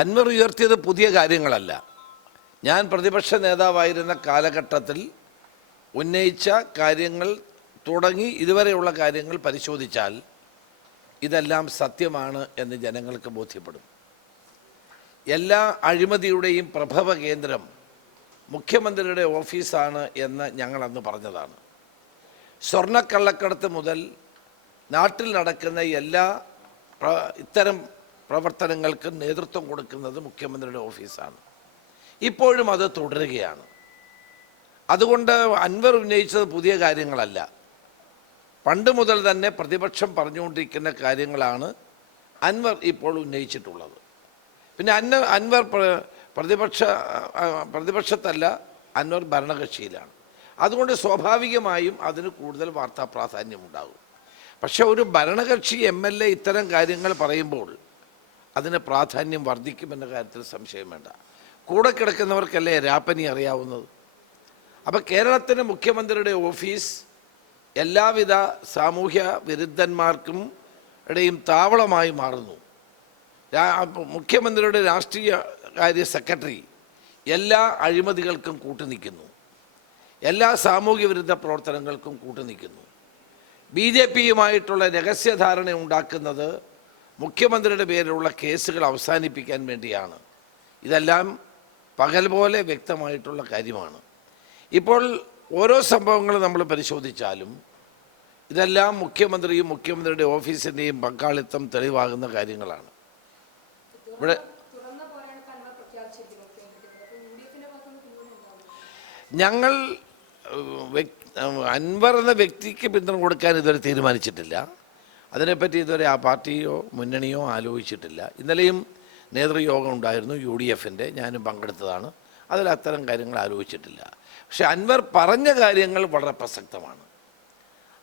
അൻവർ ഉയർത്തിയത് പുതിയ കാര്യങ്ങളല്ല. ഞാൻ പ്രതിപക്ഷ നേതാവായിരുന്ന കാലഘട്ടത്തിൽ ഉന്നയിച്ച കാര്യങ്ങൾ തുടങ്ങി ഇതുവരെയുള്ള കാര്യങ്ങൾ പരിശോധിച്ചാൽ ഇതെല്ലാം സത്യമാണ് എന്ന് ജനങ്ങൾക്ക് ബോധ്യപ്പെടും. എല്ലാ അഴിമതിയുടെയും പ്രഭവ കേന്ദ്രം മുഖ്യമന്ത്രിയുടെ ഓഫീസാണ് എന്ന് ഞങ്ങളന്ന് പറഞ്ഞതാണ്. സ്വർണക്കള്ളക്കടത്ത് മുതൽ നാട്ടിൽ നടക്കുന്ന എല്ലാ ഇത്തരം പ്രവർത്തനങ്ങൾക്ക് നേതൃത്വം കൊടുക്കുന്നത് മുഖ്യമന്ത്രിയുടെ ഓഫീസാണ്. ഇപ്പോഴും അത് തുടരുകയാണ്. അതുകൊണ്ട് അൻവർ ഉന്നയിച്ചത് പുതിയ കാര്യങ്ങളല്ല. പണ്ട് മുതൽ തന്നെ പ്രതിപക്ഷം പറഞ്ഞുകൊണ്ടിരിക്കുന്ന കാര്യങ്ങളാണ് അൻവർ ഇപ്പോൾ ഉന്നയിച്ചിട്ടുള്ളത്. പിന്നെ അന്ന അൻവർ പ്രതിപക്ഷ പ്രതിപക്ഷത്തല്ല അൻവർ ഭരണകക്ഷിയിലാണ്. അതുകൊണ്ട് സ്വാഭാവികമായും അതിന് കൂടുതൽ വാർത്താ പ്രാധാന്യമുണ്ടാകും പക്ഷേ ഒരു ഭരണകക്ഷി എം എൽ എ ഇത്തരം കാര്യങ്ങൾ പറയുമ്പോൾ അതിന് പ്രാധാന്യം വർദ്ധിക്കുമെന്ന കാര്യത്തിൽ സംശയം വേണ്ട. കൂടെ കിടക്കുന്നവർക്കല്ലേ രാപ്പനി അറിയാവുന്നത്? അപ്പോൾ കേരളത്തിന്റെ മുഖ്യമന്ത്രിയുടെ ഓഫീസ് എല്ലാവിധ സാമൂഹ്യ വിരുദ്ധന്മാർക്കും ഇടയും താവളമായി മാറുന്നു. മുഖ്യമന്ത്രിയുടെ രാഷ്ട്രീയ കാര്യ സെക്രട്ടറി എല്ലാ അഴിമതികൾക്കും കൂട്ടുനിൽക്കുന്നു എല്ലാ സാമൂഹ്യ വിരുദ്ധ പ്രവർത്തനങ്ങൾക്കും കൂട്ടുനിൽക്കുന്നു ബി ജെ പിയുമായിട്ടുള്ള രഹസ്യധാരണ ഉണ്ടാക്കുന്നത് മുഖ്യമന്ത്രിയുടെ പേരിലുള്ള കേസുകൾ അവസാനിപ്പിക്കാൻ വേണ്ടിയാണ്. ഇതെല്ലാം പകൽ പോലെ വ്യക്തമായിട്ടുള്ള കാര്യമാണ്. ഇപ്പോൾ ഓരോ സംഭവങ്ങളും നമ്മൾ പരിശോധിച്ചാലും ഇതെല്ലാം മുഖ്യമന്ത്രിയും മുഖ്യമന്ത്രിയുടെ ഓഫീസിന്റെയും പങ്കാളിത്തം തെളിവാകുന്ന കാര്യങ്ങളാണ്. ഇവിടെ ഞങ്ങൾ അൻവർ എന്ന വ്യക്തിക്ക് പിന്തുണ കൊടുക്കാൻ ഇതുവരെ തീരുമാനിച്ചിട്ടില്ല. അതിനെപ്പറ്റി ഇതുവരെ ആ പാർട്ടിയോ മുന്നണിയോ ആലോചിച്ചിട്ടില്ല. ഇന്നലെയും നേതൃയോഗം ഉണ്ടായിരുന്നു യു ഡി എഫിന്റെ ഞാനും പങ്കെടുത്തതാണ്. അതിൽ അത്തരം കാര്യങ്ങൾ ആലോചിച്ചിട്ടില്ല. പക്ഷെ അൻവർ പറഞ്ഞ കാര്യങ്ങൾ വളരെ പ്രസക്തമാണ്.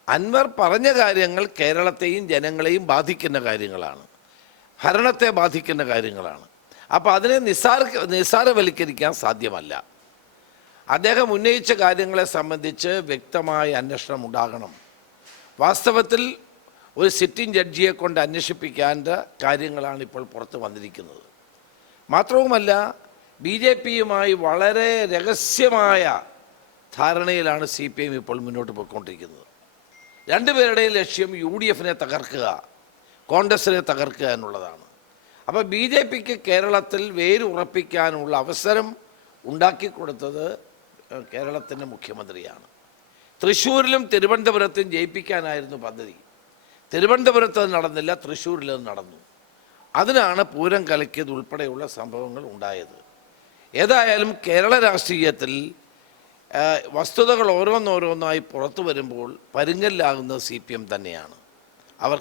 അൻവർ പറഞ്ഞ കാര്യങ്ങൾ കേരളത്തെയും ജനങ്ങളെയും ബാധിക്കുന്ന കാര്യങ്ങളാണ്. ഭരണത്തെ ബാധിക്കുന്ന കാര്യങ്ങളാണ്. അപ്പോൾ അതിനെ നിസ്സാര നിസ്സാരവൽക്കരിക്കാൻ സാധ്യമല്ല. അദ്ദേഹം ഉന്നയിച്ച കാര്യങ്ങളെ സംബന്ധിച്ച് വ്യക്തമായ അന്വേഷണം ഉണ്ടാകണം. വാസ്തവത്തിൽ ഒരു സിറ്റിംഗ് ജഡ്ജിയെ കൊണ്ട് അന്വേഷിപ്പിക്കേണ്ട കാര്യങ്ങളാണ് ഇപ്പോൾ പുറത്ത് വന്നിരിക്കുന്നത്. മാത്രവുമല്ല ബി ജെ പിയുമായി വളരെ രഹസ്യമായ ധാരണയിലാണ് സി പി എം ഇപ്പോൾ മുന്നോട്ട് പോയിക്കൊണ്ടിരിക്കുന്നത്. രണ്ടുപേരുടെയും ലക്ഷ്യം യു ഡി എഫിനെ തകർക്കുക കോൺഗ്രസിനെ തകർക്കുക എന്നുള്ളതാണ്. അപ്പോൾ ബി ജെ പിക്ക് കേരളത്തിൽ വേരുറപ്പിക്കാനുള്ള അവസരം ഉണ്ടാക്കി കൊടുത്തത് കേരളത്തിന്റെ മുഖ്യമന്ത്രിയാണ്. തൃശ്ശൂരിലും തിരുവനന്തപുരത്തും ജയിപ്പിക്കാനായിരുന്നു പദ്ധതി. തിരുവനന്തപുരത്ത് അത് നടന്നില്ല തൃശ്ശൂരിൽ അത് നടന്നു. അതിനാണ് പൂരം കലക്കിയത് ഉൾപ്പെടെയുള്ള സംഭവങ്ങൾ ഉണ്ടായത്. ഏതായാലും കേരള രാഷ്ട്രീയത്തിൽ വസ്തുതകൾ ഓരോന്നോരോന്നായി പുറത്തു വരുമ്പോൾ പരിങ്ങല്ലാകുന്നത് സി പി എം തന്നെയാണ്. അവർ